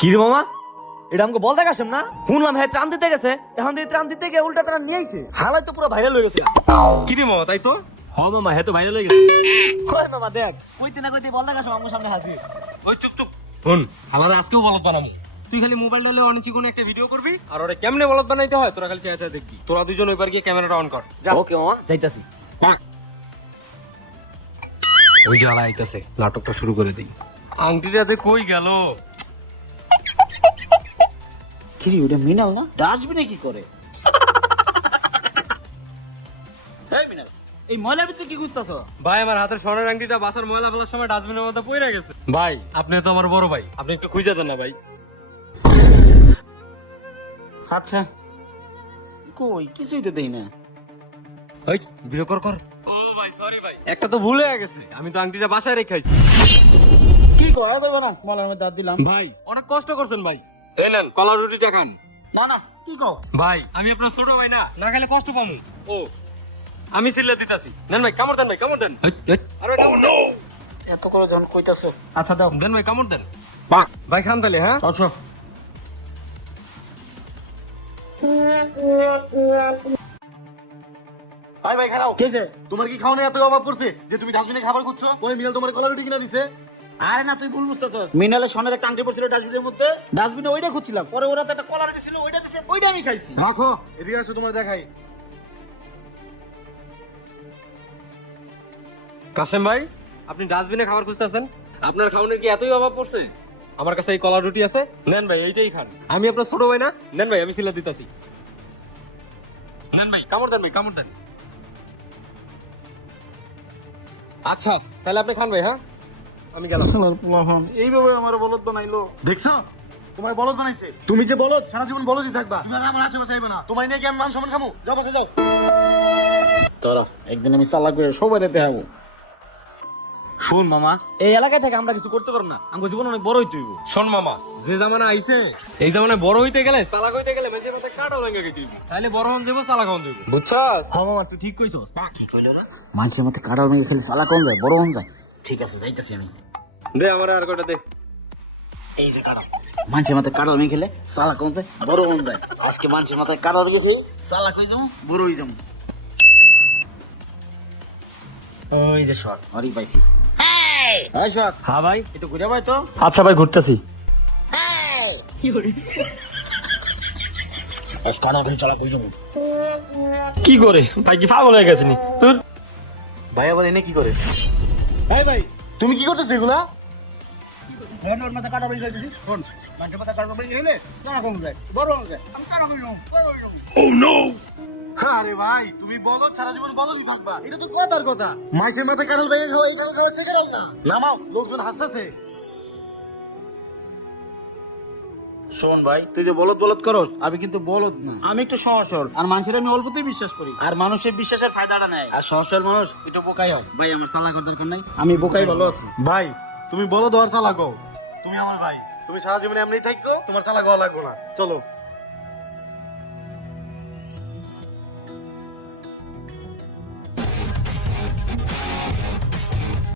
কি রে মামা? এটা আমাকে বলতে গেছেন না? শুনলাম হ্যাঁ ত্রাণ দিতে গেছে। এখন দিয়ে ত্রাণ দিতে গিয়ে উল্টা তারা নিয়ে আইছে হালাই তো পুরো ভাইরাল হয়ে গেছে। কি রে মামা তাই তো? হ মামা হ্যাঁ তো ভাইরাল হয়ে গেছে। ওই মামা দেখ কইতে না কইতে বলতে গেছে আমার সামনে হাজির। ওই চুপ চুপ শুন। আমার আজকেও বলত বানাবো। তুই খালি মোবাইল ডালে অনিচি কোনো একটা ভিডিও করবি আর ওরা কেমনে বলত বানাইতে হয় তোরা খালি চাই দেখবি। তোরা দুজন ওইবার গিয়ে ক্যামেরাটা অন কর। যা। ওকে মামা যাইতাছি। ওই জ্বালা আইতাছে নাটকটা শুরু করে দিই। আংটিটা যে কই গেল? কি রে ওটা মিনাল না? ডাস্টবিনে কি করে? এই মিনাল এই ময়লার ভিতরে কি খুঁজতাছ? ভাই আমার হাতের স্বর্ণের আংটিটা বাসের ময়লা ফেলার সময় ডাস্টবিনের মধ্যে পড়ে গেছে। ভাই আপনি তো আমার বড় ভাই আপনি একটু খুঁজে দেন না ভাই। আচ্ছা। কই কিছুই তো দেই না। ওই ভিডিও কর কর। ও ভাই সরি ভাই। একটা তো ভুলে গেছে আমি তো আংটিটা বাসায় রেখাইছি কি করা দেবে না মলার মধ্যে হাত দিলাম। ভাই অনেক কষ্ট করছেন ভাই। এই নেন কলা রুটিটা খান। না না কি কও? ভাই আমি আপনার ছোট ভাই না। না খেলে কষ্ট পাবো। ও আমি সিলে দিতাছি। নেন ভাই কামড় দেন ভাই কামড় দেন। আরে কামড় দেন। এত করে যখন কইতাছো। আচ্ছা দাও। দেন ভাই কামড় দেন। ভাই খান তাহলে হ্যাঁ? আচ্ছা ভাই ভাই খারাও। কেছে তোমার কি খাওয়ানো এত অভাব পড়ছে যে তুমি ডাস্টবিনে খাবার খুঁজছো? পরে মিনাল তোমার কলা রুটি কিনা দিছে। আরে না তুই ভুল বুঝতেছস। মিনালে সনের একটা আংটি পড়ছিল ডাস্টবিনের মধ্যে। ডাস্টবিনে ওইটা খুঁজছিলাম। পরে ওরা তো একটা কলা রুটি ছিল ওইটা দিছে ওইটা আমি খাইছি। রাখো। এদিকে আসো তোমার দেখাই। কাসেম ভাই আপনি ডাস্টবিনে খাবার খুঁজতেছেন? আপনার খাওয়ানোর কি এতই অভাব পড়ছে? আমার কাছে এই কলা রুটি আছে। নেন ভাই এইটাই খান। আমি আপনার ছোট ভাই না? নেন ভাই আমি সিলা দিতাছি। নেন ভাই কামড় দেন ভাই কামড় দেন। আচ্ছা তাহলে আপনি খান ভাই হ্যাঁ? আমি গেলাম। এইভাবে আমার বলদ বানাইলো। দেখছ? তোমার বলদ বানাইছে? তুমি যে বলদ সারা জীবন বলদই থাকবা। তুমি আর আমার আশেপাশে আইবে না। তোমার নিয়ে কি আমি মান সমান খামু? যাও পাশে যাও। তোরা একদিন আমি চালাক করে সবাই রেতে হাবো শুন মামা। এই এলাকায় থেকে আমরা কিছু করতে পারব না। আমার জীবন অনেক বড় হইতে হইব শোন মামা। যে জামানা আইছে এই জামানায় বড় হইতে গেলে চালাক হইতে গেলে মানুষের মাথায় কাটা লেগে গেছে। তাহলে বড় হন যাব চালাক হন যাব বুঝছস? হ্যাঁ মামা তুই ঠিক কইছস। ঠিক হইল না? মানুষের মধ্যে কাটার মেয়ে খালি চালাক হন যায় বড় হন যায়। ঠিক আছে যাইতেছি আমি। দে আমার আর কটা দে। এই যে কাটা মানুষের মাথায় কাটার মেয়ে খেলে চালাক হন যায়? বড় হন যায়। আজকে মানুষের মাথায় মেয়ে খেয়ে চালাক হয়ে যাব? বড় হয়ে যাব। ওই যে শট আরে পাইছি। এই! শট। হ্যাঁ ভাই একটু ঘুরে ভাই তো। আচ্ছা ভাই ঘুরতেছি। হয়ে কি করে? ভাই কি পাগল হয়ে গেছিনি তোর? ভাই আবার এনে কি করে? এই ভাই। তুমি কি করতেছো এগুলা? মাথা কাটা যাইতেছিস? মানুষের মাথা কাটা বেরিয়ে গেলে কাটা কমে যায়? বড় হয়ে যায়। আমি কাটা কমে যাব বড় যাব। ও নো আরে ভাই তুমি বলো সারা জীবন থাকবা। এটা তো কথার কথা। মাইসের মাথা কাটাল বেরিয়ে যাও এই কাটাল খাওয়া শেখে না। নামাও লোকজন হাসতেছে। শোন ভাই। তুই যে বলদ বলদ করস আমি কিন্তু বলদ না। আমি একটু সহসর। আর মানুষের আমি অল্পতেই বিশ্বাস করি। আর মানুষের বিশ্বাসের ফায়দাটা নেয়। আর সহসর মানুষ একটু বোকাই হয়। ভাই আমার সালা করার দরকার নাই। আমি বোকাই ভালো আছি। ভাই তুমি বলদ হওয়ার চালাক হও। তুমি আমার ভাই। তুমি সারা জীবনে এমনি থাকো তোমার হওয়া লাগবে না। চলো।